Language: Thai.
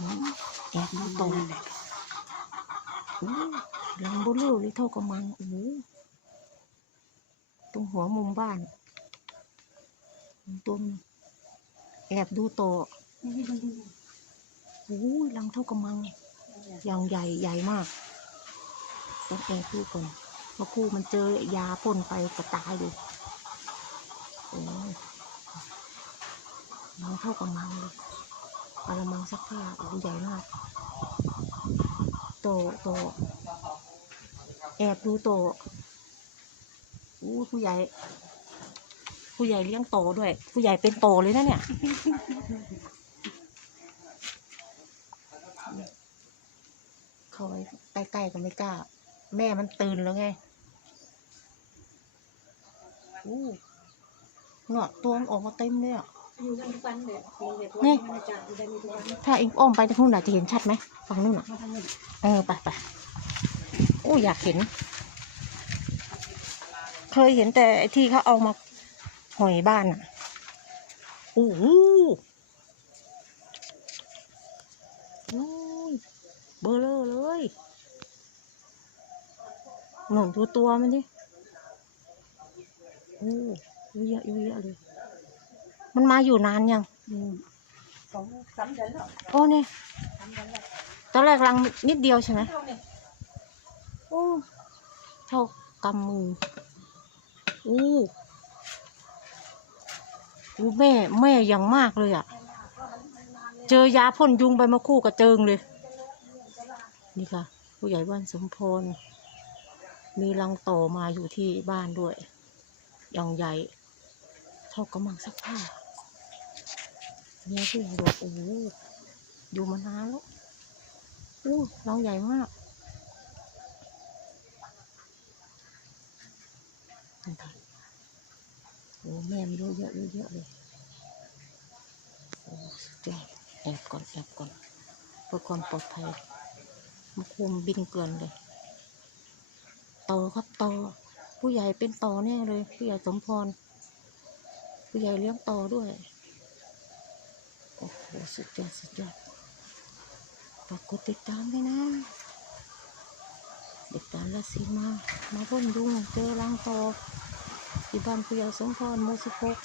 อืมแอบดูโตโอ้ลังเบลอเลยเท่ากับมังโอ้ตรงหัวมุมบ้านตัวมันแอบดูโตโอ้ยลังเท่ากับมังอย่างใหญ่ใหญ่มาก ต้องแอบดูก่อนเมื่อคู่มันเจอยาพ่นไปก็ตายเลยโอ้ยมังเท่ากับมังเลย กระมังซักผ้าโอ้ใหญ่มาก โตโตแอบดูโตอู้ผู้ใหญ่ ผู้ใหญ่เลี้ยงโตด้วย ผู้ใหญ่เป็นโตเลยนะเนี่ยเขาไปใกล้ๆก็ไม่กล้า แม่มันตื่นแล้วไงอู้เนาะตัวมันออกมาเต็มเลยอะ อยู่กันทุกวันเลยมีแบบนี่ว่ามันจะอยู่กันทุกวันถ้าเองอ้อมไปทางนู้นน่ะจะเห็นชัดไหมฝั่งนู้นอะ มาทางนี้เออไปไปโอ้อยากเห็น เคยเห็นแต่ไอ้ที่เขาเอามาหอยบ้านอะโอ้โหโอ้ยเบลอเลยหนุนดูตัวมันดิโอ้เยอะเยอะเยอะเลย มันมาอยู่นานยังอืมสองสามเดือนแล้วโอ้เนี่ยสามเดือนแล้วตอนแรกรังนิดเดียวใช่ไหมเท่านี้โอ้เท่ากำมืออู้อู้แม่แม่อย่างมากเลยอะ่ะ เจอยาพ่นยุงไปมาคู่กับเจิงเลย นี่ค่ะ ผู้ใหญ่บ้านสมพรมีรังต่อมาอยู่ที่บ้านด้วยอย่างใหญ่ เท่ากำมังซักผ้า เนี่ยผู้ใหญ่บอกโอ้อยู่มานานแล้วอู้รังใหญ่มากโอ้แม่มีเยอะเยอะเยอะเลยโอ้สุดยอดแอบก่อนแอบก่อนเพื่อความปลอดภัยมาคุมบินเกลือนเลยต่อครับต่อผู้ใหญ่เป็นต่อแน่เลย ผู้ใหญ่สมพร ผู้ใหญ่เลี้ยงต่อด้วย โอ้โหสุดยอดสุดยอดฝากกดติดตามด้วยนะเด็กตาลละสีมา มาพ่นดุงเจอรังต่อที่บ้านผู้ใหญ่สมพรโมูสิบหก